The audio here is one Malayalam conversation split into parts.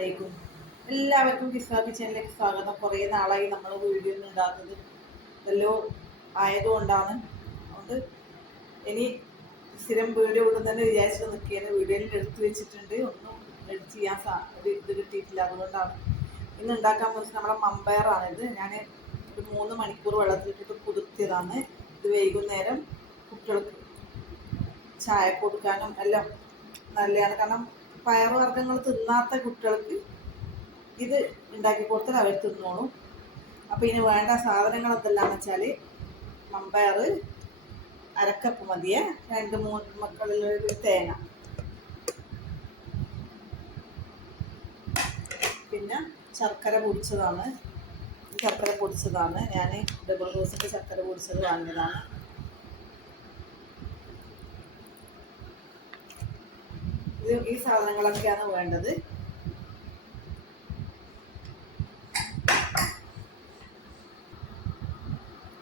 അസ്സലാമലൈക്കും. എല്ലാവർക്കും കിസ്സാ കിച്ചണിലേക്ക് സ്വാഗതം. കുറേ നാളായി നമ്മൾ വീഡിയോ ഒന്നും ഉണ്ടാക്കുന്നത് എല്ലോ ആയതുകൊണ്ടാണ്. അതുകൊണ്ട് ഇനി സ്ഥിരം വീഡിയോ ഇടുന്നതന്നെ വിചാരിച്ചിട്ട് നിൽക്കുകയാണ്. വീഡിയോയിൽ എടുത്തു വെച്ചിട്ടുണ്ട്, ഒന്നും എഡിറ്റ് ചെയ്യാൻ ഒരു ഇത് കിട്ടിയിട്ടില്ല. അതുകൊണ്ടാണ് ഇന്ന് ഉണ്ടാക്കാൻ പോകുന്നത് നമ്മളെ മമ്പയറാണിത്. ഞാൻ ഒരു 3 മണിക്കൂർ വെള്ളത്തിലിട്ടിട്ട് കുതിർത്തിയതാണ്. ഇത് വൈകുന്നേരം കുട്ടികൾക്ക് ചായ കൊടുക്കാനും എല്ലാം നല്ലതാണ്. കാരണം പയറുവർഗ്ഗങ്ങൾ തിന്നാത്ത കുട്ടികൾക്ക് ഇത് ഉണ്ടാക്കി കൊടുത്താൽ അവർ തിന്നോളും. അപ്പോൾ ഇതിന് വേണ്ട സാധനങ്ങൾ എന്തെല്ലാമെന്ന് വെച്ചാൽ മമ്പയർ അരക്കപ്പ് മതിയെ, 2-3 മക്കളിലൊരു തേങ്ങ, പിന്നെ ശർക്കര പൊടിച്ചതാണ്. ഞാൻ ഡബിൾ റോസിൻ്റെ ശർക്കര പൊടിച്ചത് വാങ്ങിയതാണ്. ഈ സാധനങ്ങളൊക്കെയാണ് വേണ്ടത്.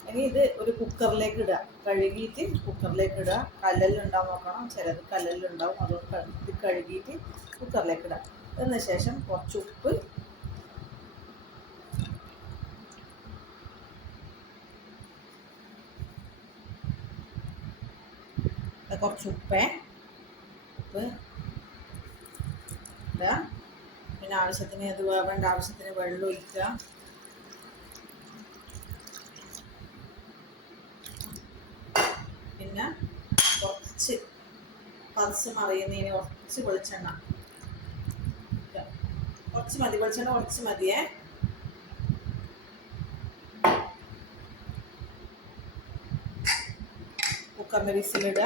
ഇനി ഇത് ഒരു കുക്കറിലേക്ക് ഇടുക, കഴുകിയിട്ട് കുക്കറിലേക്ക് ഇടുക. കല്ലെല്ലുണ്ടാവും നോക്കണം, ചിലത് കല്ലെല്ലുണ്ടാവും, അതുകൊണ്ട് ഇത് കഴുകിയിട്ട് കുക്കറിലേക്ക് ഇടുക. അതിന് ശേഷം കുറച്ച് ഉപ്പ്, ഉപ്പ് ഇടുക. പിന്നെ ആവശ്യത്തിന് ഇത് വേവേണ്ട ആവശ്യത്തിന് വെള്ളം ഒഴിക്കുക. പിന്നെ കുറച്ച് പതച്ച് മറിയുന്നതിന് കുറച്ച് വെളിച്ചെണ്ണ, കുറച്ച് മതി, വെളിച്ചെണ്ണ കുറച്ച് മതിയേ. കുക്കറിൻ്റെ വിസിലിടുക.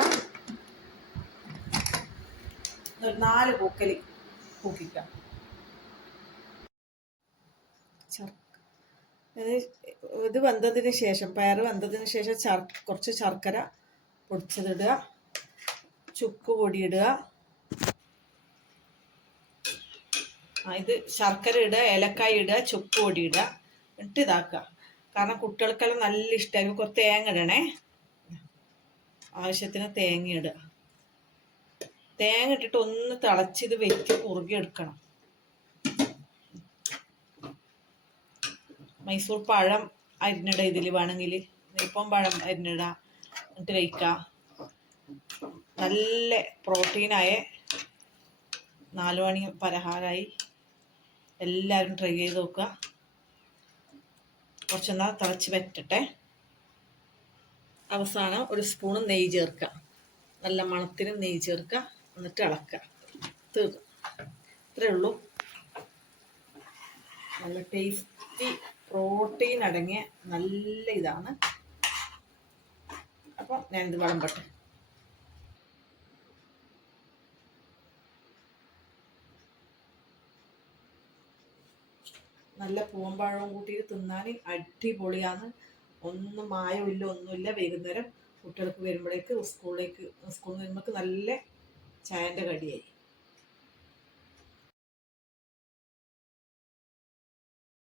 ഒരു 4 പൂക്കലി പൂക്കിക്കാം. ഇത് വെന്തതിന് ശേഷം, പയർ വെന്തതിന് ശേഷം കുറച്ച് ശർക്കര പൊടിച്ചതിടുക, ചുക്ക് പൊടി ഇടുക. ഇത് ശർക്കര ഇടുക, ഏലക്കായ ഇടുക, ചുക്ക് പൊടി ഇടുക, എന്നിട്ട് ഇതാക്കുക. കാരണം കുട്ടികൾക്കെല്ലാം നല്ല ഇഷ്ടമായിരിക്കും. കുറച്ച് തേങ്ങ ഇടണേ, ആവശ്യത്തിന് തേങ്ങ ഇടുക. തേങ്ങ ഇട്ടിട്ട് ഒന്ന് തിളച്ചിത് വെച്ച് കുറുകി എടുക്കണം. മൈസൂർ പഴം അരിഞ്ഞിട, ഇതിൽ വേണമെങ്കിൽ നെയ്പ്പം പഴം അരിഞ്ഞിട, എന്നിട്ട് കഴിക്കുക. നല്ല പ്രോട്ടീനായ 4 മണി പലഹാരമായി. എല്ലാവരും ട്രൈ ചെയ്ത് നോക്കുക. കുറച്ചെന്നാൽ തിളച്ച് വറ്റട്ടെ. അവസാനം ഒരു സ്പൂണ് നെയ്യ് ചേർക്കുക, നല്ല മണത്തിന് നെയ്യ് ചേർക്കുക, എന്നിട്ട് ഇളക്കുക. തീർന്നു. ഇത്രയേ ഉള്ളൂ. നല്ല ടേസ്റ്റി പ്രോട്ടീൻ അടങ്ങിയ നല്ല ഇതാണ്. അപ്പോൾ ഞാനിത് വിളമ്പട്ടെ. നല്ല പൂവമ്പഴവും കൂട്ടിയിട്ട് തിന്നാൻ അടിപൊളിയാണ്. ഒന്നും മായമില്ല, ഒന്നുമില്ല. വൈകുന്നേരം കുട്ടികൾക്ക് വരുമ്പോഴേക്ക് സ്കൂളിൽ നിന്ന് വരുമ്പോഴേക്ക് നല്ല ചായൻ്റെ കടിയായി.